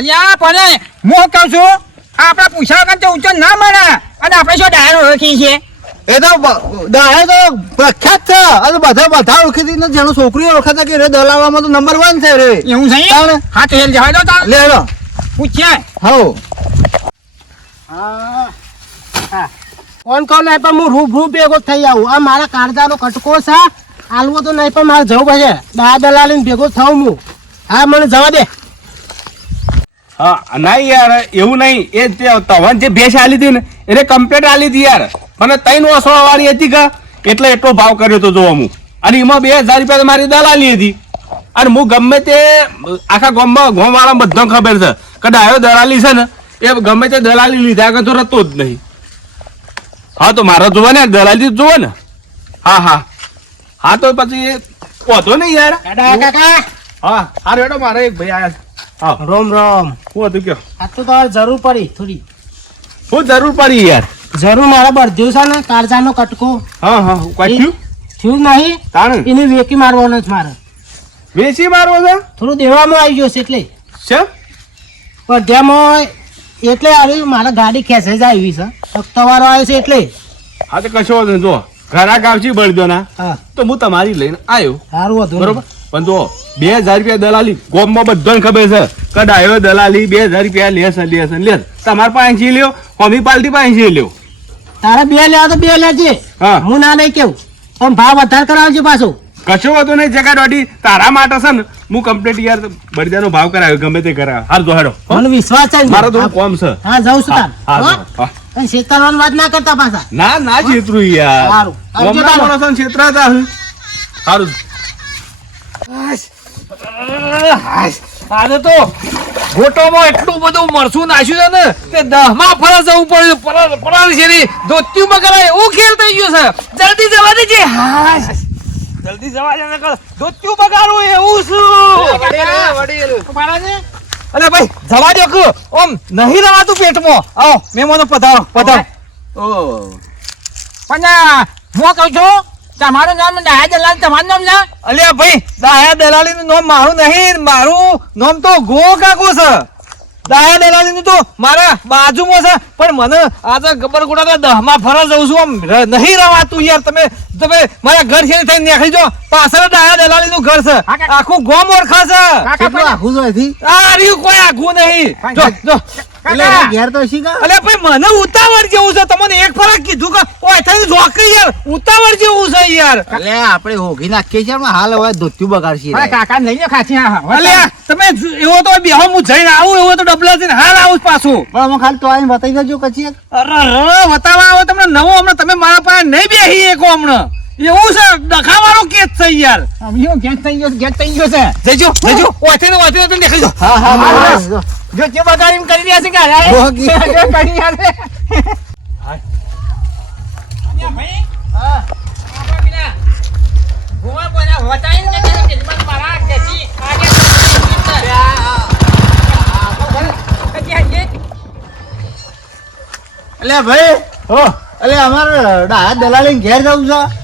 અહીંયા પણ હું કહું છું આપણે પૂછ્યા વગર તો ઊંચો ના મળે. અને આપણે શું ડાયર ઓળખી છે એ તો બ- તો પ્રખ્યાત છે. અને બધા બધા ઓળખી હતી ને જેનો છોકરીઓ ઓળખાતા કે રે દલાવામાં તો નંબર વન છે રે. એવું છે હા તો હેલ જવા દો તાર લે લો પૂછ્યા હો કોણ કોણ નહીં પણ હું રૂબરૂ ભેગો થઈ આવું. આ મારા કાળજાનો કટકો છે. આલવો તો નહીં પણ મારે જવું પડશે. દા દલાલીને ભેગો થવું હું. હા મને જવા દે. હા નહીં યાર એવું નહીં. એ તે તવન જે ભેંસ આલી હતી ને એને કમ્પ્લેટ આલી હતી યાર. મને ત્રણ ઓસો વાળી હતી કે એટલે એટલો ભાવ કર્યો તો જોવા હું. અને એમાં બે હજાર રૂપિયા મારી દલાલી હતી. અને હું ગમે તે આખા ગામમાં ગોમવાળા બધા ખબર છે કે ડાયો દલાલી છે ને એ ગમે તે દલાલી લીધા કે તો રતો જ નહીં. હા તો મારો જુઓ ને દલાલી જોવો ને. હા હા. હા તો પછી એ વાંધો નહીં યાર. હા હા રેડો મારો એક ભાઈ આયા રોમ રોમ. હું હતું કયો આ તો તમારે જરૂર પડી થોડી. હું જરૂર પડી યાર. જરૂર મારા બળદ્યું છે ને કાળજાનો કટકો. હા હા કાઢ્યું થયું? નહીં. તાણ? એને વેકી મારવાનો જ મારે. વેચી મારવો છે? થોડું દેવામાં આવી ગયો છે એટલે. છે? પણ જેમાં એટલે આવી મારા ગાડી ખેંચે જ આવી છે. તમારો આવ્યો છે એટલે. હા તો કશો. જો ઘરા ગાવથી બળદો ના તો હું તમારી લઈને આવ્યો. સારું હતું બરોબર? પણ તો બે હજાર રૂપિયા દલાલી ગોમમાં બધાને ખબર છે. કડાયો દલાલી બે હજાર રૂપિયા લેસ લેસ લેસ તમારે પાંચી લ્યો હોમી પાલટી પાંચી લ્યો. તારે બે લેવા તો બે લેજે હા. ના નહીં કેવું. પણ ભાવ વધારે કરાવજો પાછો. કશો વાંધો નહીં જગા દોઢી. તારા માટે છે ને હું કમ્પ્લીટ યાર બરજાનો ભાવ કરાવ્યો ગમે તે કરાવ્યો. હાર તો હેડો મને વિશ્વાસ છે. મારો તો કોમ છે. હા જાઉં છું તાર. હા, હો? વાત ના કરતા પાછા. ના ના છેતરું યાર. સારું. આવજો ગામના તારો. માણસોને છેતરાતા હે. સારું આજે તો ગોટોમાં એટલું બધું મરસું નાખ્યું છે ને કે દહમાં ફરસ જવું પડ્યું. પરસ શેરી ધોતિયુંમાં કરાય એવું ખેલ થઈ ગયો છે. જલ્દી જવા દેજે. હાશ જલ્દી જવા દે નકર ધોત્યું બગાડું એવું શું મારા? અલે ભાઈ જવા દો કે. ઓમ નહીં રવાતું પેટમાં. આવો મેમોનો પધારો પધારો. પણ આ, હું કહું છું? તમારું નામ દાયા દલાલ તમારું નામ ના અલે ભાઈ દાયા દલાલી નું નામ મારું નહીં મારું નામ તો ગો કાકો છે. દાયા દલાલી નું તો મારા બાજુમાં છે. પણ મને આજે ગબર ગોડા દહમાં ફરવા જઉં છું આમ નહીં રવાતું યાર. તમે તમે મારા ઘર છે થઈને નીકળી જો પાછળ ડાયા દલાલી નું ઘર છે. આખું ગોમ ઓળખા છે. આખું અહીંથી? આ રહ્યું કોઈ આખું નહીં. જો જો. એટલે ઘેર તો શી અલે ભાઈ મને ઉતાવળ જેવું છે. તમને એક ફરક કીધું કે ઓય થઈને જોકરી યાર. ઉતાવળ જેવું છે યાર. અલે આપણે હોગી નાખીએ છીએ પણ હાલ હવે ધોતિયું બગાડશી. કાકા લઈને ખાચી અલે! તમે એવો તો બેહો હું જઈને આવું એવો તો ડબલા થઈને હાલ આવું પાછું. પણ ખાલી તો બતાવી દેજો કચી અરે આવો તમને નવો હમણાં. તમે મારા પાસે નહીં બેહી એકો હમણાં. એવું છે? ડખા વાળો કેસ છે યાર. યો ગેસ થઈ ગયો ગેસ થઈ ગયો છે. જજો જજો. ઓથે ને ઓથે ને દેખાઈ જો હા હા. જો જે બગાડીને કરી રહ્યા છે કે અરે ભોગી. કરી રહ્યા છે. ભાઈ. હા. આપણે પેલા ગોવા બોલા હોતાઈ ને કે કિસ્મત મારા કેસી આગે અલે ભાઈ. હો. અલે અમારે ડાયા દલાલી ઘેર જવું છે.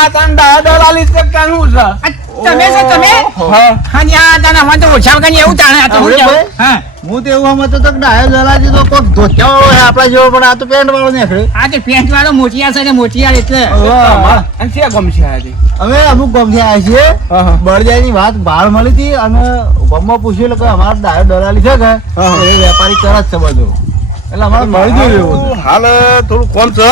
આ તન દલાલી છે. કાનું છે તમે છે તમે? હા હા ન્યા દાના વાંધો ઓછા વગર એવું જાણે તો હું અરે કેવું? ભાઈ. હા. હું તો એવું સમજતો હતો ડાયો દલાલી તો કોક ધોતિયા હોય આપણા જેવો પણ આ તો પેન્ટ વાળો નીકળ્યો. આ તે પેન્ટ વાળો મોટિયા છે ને મોટિયા એટલે. અને છે ગમશે આજે. અમે અમુક ગમશે આ છે. હા, ની વાત બહાર મળી હતી અને ગમમાં પૂછ્યું કે અમારો ડાયો દલાલી છે કે એ વેપારી કરે જ છે બધું. એટલે અમારે મળી ગયું હાલ થોડું કોમ છે.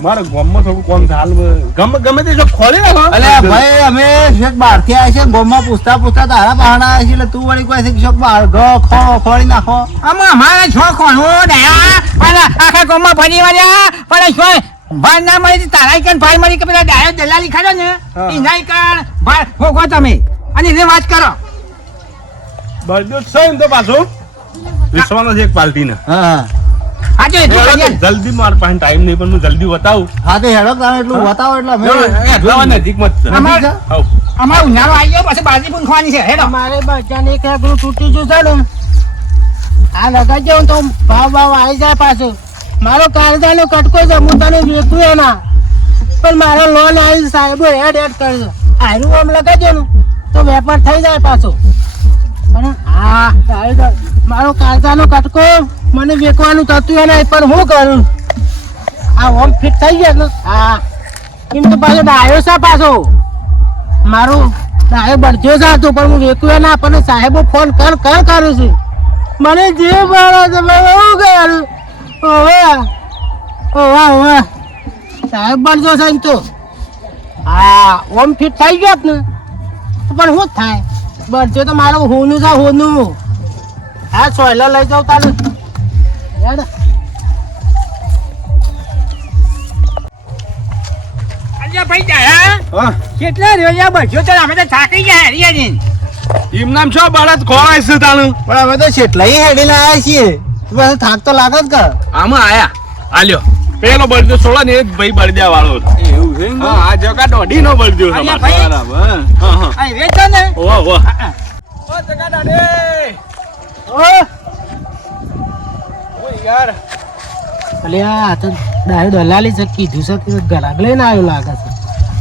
મારે ગામમાં થોડું કોમ હાલ ગમે ગમે તે જો ખોલી નાખો. અલે ભાઈ અમે શેક બહારથી આવ્યા છે ગામમાં પૂછતા પૂછતા તારા બહાના આવ્યા છે એટલે તું વળી કોઈ શેક કે શેક બહાર. ગો ખો ખોલી નાખો. અમે અમારે છો કોનું દયા પણ આખા ગામમાં ફરી વળ્યા? પણ છો ભાઈ ના મળી તારા કણ ભાઈ મળી કે પેલા ડાયો દલાલી ખાડો ને. એ નહીં કણ ભાર ભોગવો તમે. અને એને વાત કરો. બળદો છે તો પાછો. વિશ્વાનો છે એક પાલટી ને હા. હા હા જો એટલું જલ્દી માર પાસે ટાઈમ નહીં પણ હું જલ્દી બતાવું. હા તો હેડો તમે એટલું બતાવો એટલે અમે એટલા નજીક મત અમાર- ઉનાળો આવી ગયો પછી બાજી પણ ખાવાની છે. હેડો. મારે બધાને એક આગળ તૂટી ગયું છે ને. આ લગાડજો જાઉં તો ભાવ ભાવ આવી જાય પાછો. મારો કાયદાનો કટકો છે હું તને વેચું એના. પણ મારો લોન આવી સાહેબો હેડ હેડ કરજો આયરું આમ લગાડજો ને તો વેપાર થઈ જાય પાછો. અને હા મારો કાળજાનો કટકો મને વેચવાનું થતું એને પણ હું કરું? આ હોમ ફિટ થઈ ગયા ને હા. એમ તો પાછો ડાયો છે પાછો. મારો ડાયો બળજો છે હતો પણ હું વેચું ના પણ સાહેબો ફોન કર કર કરું છું. મને જે મારો છે મેં હું કરું? ઓવે ઓવા ઓવા. સાહેબ બળજો છે એમ તો. હા. હોમ ફિટ થઈ ગયા ને પણ શું થાય? બળજો તો મારો હોનું છે હોનું. હા સોયલો લઈ જાઉં તારે. હેડ. ભાઈ ડાયા કેટલા રહ્યા બસ્યો તો અમે તો થાકી ગયા હરિયા એમ નામ છો બળદ ખોળાય છે તાણું? પણ અમે તો છેટલાઈ હેડીને આવ્યા છીએ. તો થાક તો લાગે જ કે આમાં આયા. આલ્યો. પેલો બળદો સોળા ને ભાઈ બળદ્યા વાળો એવું છે હા આ જગા દોઢી નો બળદ્યો છે અલ્યા મારો. ભાઈ. બરાબર. હા હા. અહીં વેચો ને. ઓહો ઓહો. ઓ જગા દાડે. ઓ. યાર. અલે આ તો ડાયો દલાલી છે કીધું છે કે ગરાગ લઈને આવ્યો લાગે છે.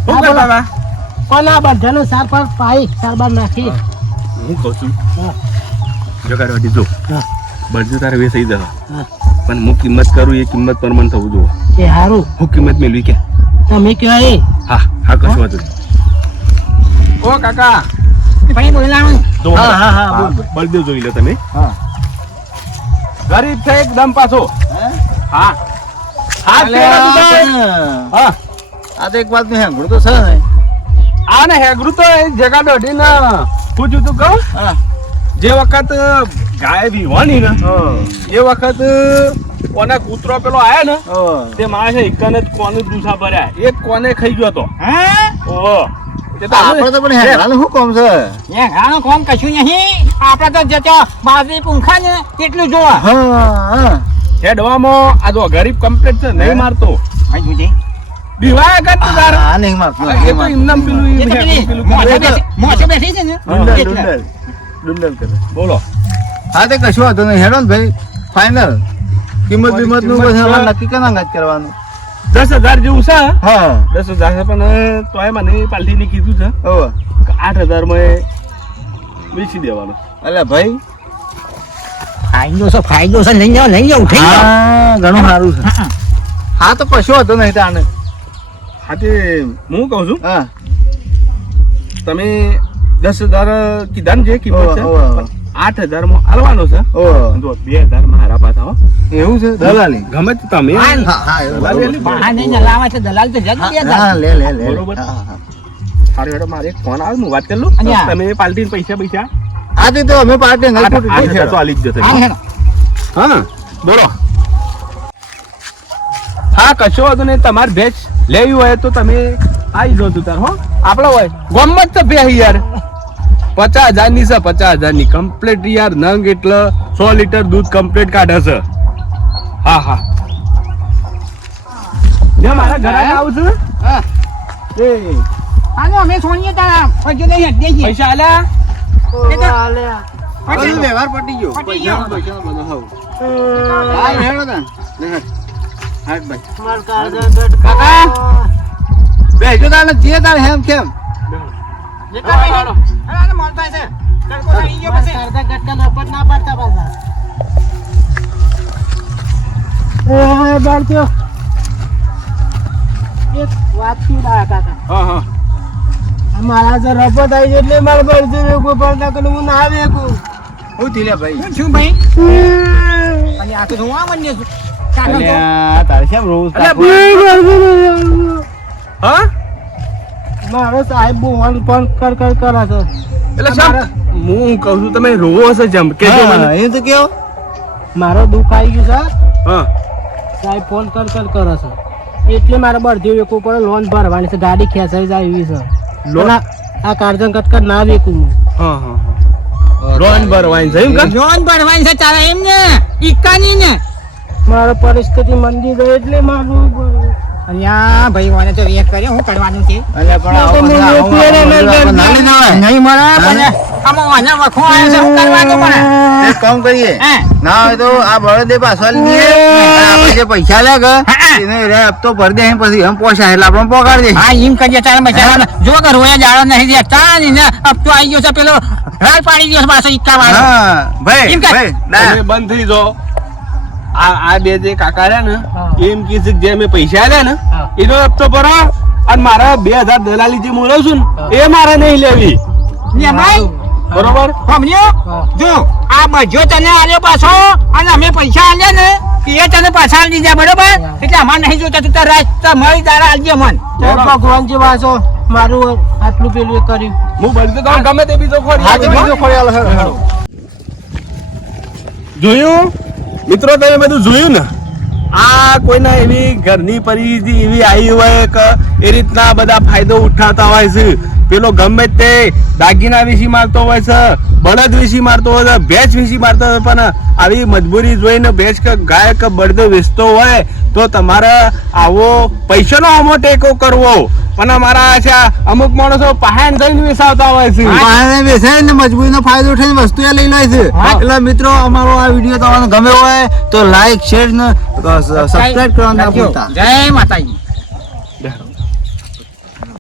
શું કરતા હતા? પણ આ બધાનો સાર પર પાઈ સાર બાર નાખી. હું. કહું છું. હા. જગા દોઢી જો હા. બળદ્યો તારે વેચાઈ જશે હા. પણ હું કિંમત કરું એ કિંમત પ્રમાણ થવું જોઈએ. એ હારું. હું કિંમત મેળવી કે? તમે કયો એ. હા હા કશું વાંધો ઓ કાકા. ભાઈ બોલાવું. હા, હા, હા, બોલ. બળદેવ જોઈ લો તમે. હા. ગરીબ છે એકદમ પાછો. હે? હા. આ તો એક વાતનું હેંગડું તો છે ને. આ ને હેંગડું તો જગા દોઢી ને પૂછ્યું તું કહું? જે વખત ગાય વિવાણી ને એ વખત કોને કૂતરો પેલો આયો ને તે માણસે એકને જ કોને દૂસા ભર્યા. એક કોને ખાઈ ગયો હતો હે? ઓહો આપણે તો પણ હેંગડાનું શું કામ છે? એ કોમ કશું નહીં. આપણે તો જતો બાજરી પૂંખા ને કેટલું જોવા. હા હા. હેડવામાં આ જો ગરીબ કમ્પ્લીટ છે નહીં મારતો. ભાઈ જોજે દિવાયા કરતો તાર આ નહીં મારતું, એ તો મારતું. પેલું એ એમ તો હેગરું પેલી પેલું. મોસે કરે. બેઠી મોસે બેઠી છે ને? ડુંડલ ડુંડલ. ડુંડલ કરે. બોલો. હા તે કશું વાંધો નહીં. હેડો ને ભાઈ ફાઇનલ કિંમત બિંમતનું નક્કી કેના જ કરવાનું? દસ હજાર જેવું છે? હા. દસ હજાર છે પણ તોય મને પાલટીને કીધું છે ઓ કે આઠ હજારમાં વેચી દેવાનું. અલ્યા ભાઈ. ફાયદો છે ફાયદો છે લઈ જાઓ લઈ જાઓ થઈ જાઓ. ઘણું સારું છે. હા તો પશુ હતો નહીં તાને હા તે હું કહું છું. હા. તમે દસ હજાર કીધા ને જે કિંમત છે. આઠ હજારમાં આલવાનો છે જો બે હજાર મારા પાછા હો. એવું છે? દલાલી? ગમે તે તમે. બરોબર. હા નહીં લાવા છે દલાલ તો જગ બે હા હજાર. લે લે લે. બરોબર. હા, હા. સારું હેડો મારે ફોન આવે હું વાત કરી લઉં. તમે પાલટી પૈસા પૈસા તો અમે પાર્ટી જ જશે. હા, બોલો. હા કશો વાંધો નહીં તમારે ભેજ લેવી હોય તો તમે આવી જો તું તાર હો. આપણે હોય. ગમત તો ભે યાર. પચાસ હજારની છે પચાસ હજારની કમ્પ્લીટ યાર નંગ એટલે સો લીટર દૂધ કમ્પ્લીટ કાઢે છે. હા હા. જે મારા ઘરે આવું છું? હા. એ. હાલો, અમે સોનીએ તારા પૈસો લઈ હેડીએ છીએ. પૈસા આલ્યા? બધું વ્યવહાર પટી ગયો. પટી ગયો. બધો હાવ. હા હેડો તાન. હાટ ભાઈ. કાકા? બેસજો તાને જે તારે હેમ કેમ? મારા જો રપો થાય. છે એટલે મારે બળતી વેકું પડતા કે હું ના વેકું હું થયું લે ભાઈ. શું છું ભાઈ અને આ તો જોવા માંડીએ છું. કાકા તારે કેમ રોવું? હા? મારો સાહેબ બોલ ફોન કર કર કરે છે એટલે સાહેબ હું કહું છું તમે રોવો હશે જેમ કે જો મને. એ તો કેવો મારો દુઃખ આવી ગયું છે હા. સાહેબ ફોન કર કર કરે છે એટલે મારે બળતી વેકું પડે લોન ભરવાની છે ગાડી ખેંચાઈ જાય એવી છે. લોન? આ- કારજન કટ કટકટ ના વેકું હું. હા હા હા. લોન ભરવાની છે એમ કે? લોન ભરવાની છે તારે એમ ને ઈકાની ને મારો પરિસ્થિતિ મંદી ગઈ એટલે મારું અલ્યા ભાઈ મને તો એક કર્યો હું કરવાનું છે? અલ્યા પણ આવું બધું આવું આવું બધું આપણે ના લઈ જવાય. નહીં મળે પણ આમાં આને વખો આવ્યો છે શું કરવાનું મને એક કામ કરીએ. ના હોય તો આ બળદે પાછો આલી આપણે જે પૈસા લે એને રે હપ્તો ભરી દે પછી એમ પોસાય એટલે આપણે પગાડી દે. હા એમ કરીએ ચાલ બચારા જો કે રોયા જાડો નહીં દેતા ને ને હપ્તો આવી ગયો છે પેલો રાડ પાડી ગયો પાસે પાછો ઈક્કા વાળો. હા ભાઈ એમ બંધ થઈ જાઓ. આ આ બે જે કાકા રહ્યા ને એમ કે છે જે મેં પૈસા આલ્યા ને. એનો હપ્તો ભરો અને મારા બે હજાર દલાલી જે હું છું ને એ મારે નહીં લેવી. બરોબર? સમજ્યો? જો આ બધો તને આલ્યો પાછો અને અમે પૈસા આલ્યા ને એ તને પાછા આલી દીધા બરોબર? એટલે અમારે નહીં જોતા તું તાર રાત મળી દાડા આલજે મન. ભગવાનજી વાંચો મારું આટલું પેલું એ કર્યું. હું બોલતો તો ગમે તે બીજો ખોરી બીજો ખોરી આલો જોયું? મિત્રો, તમે બધું જોયું ને? આ કોઈના એવી ઘરની પરિસ્થિતિ એવી આવી હોય કે એ રીતના બધા ફાયદો ઉઠાવતા હોય છે? પેલો ગમે તે દાગીના વિશે મારતો હોય છે બળદ વિશે મારતો હોય છે ભેંસ વિશે મારતો હોય પણ આવી મજબૂરી જોઈને ભેંસ કે ગાય કે બળદ વેચતો હોય તો તમારે આવો પૈસાનો આમો ટેકો કરવો. પણ અમારા છે અમુક માણસો પહાડ થઈને વેચાવતા હોય છે. બેસાય ને મજબૂરીનો ફાયદો ઉઠાઈને વસ્તુ એ લઈ લે છે. એટલે મિત્રો અમારો આ વીડિયો તમને ગમ્યો હોય તો લાઈક શેર ને સબસ્ક્રાઇબ કરવાનું ના ભૂલતા. જય માતાજી.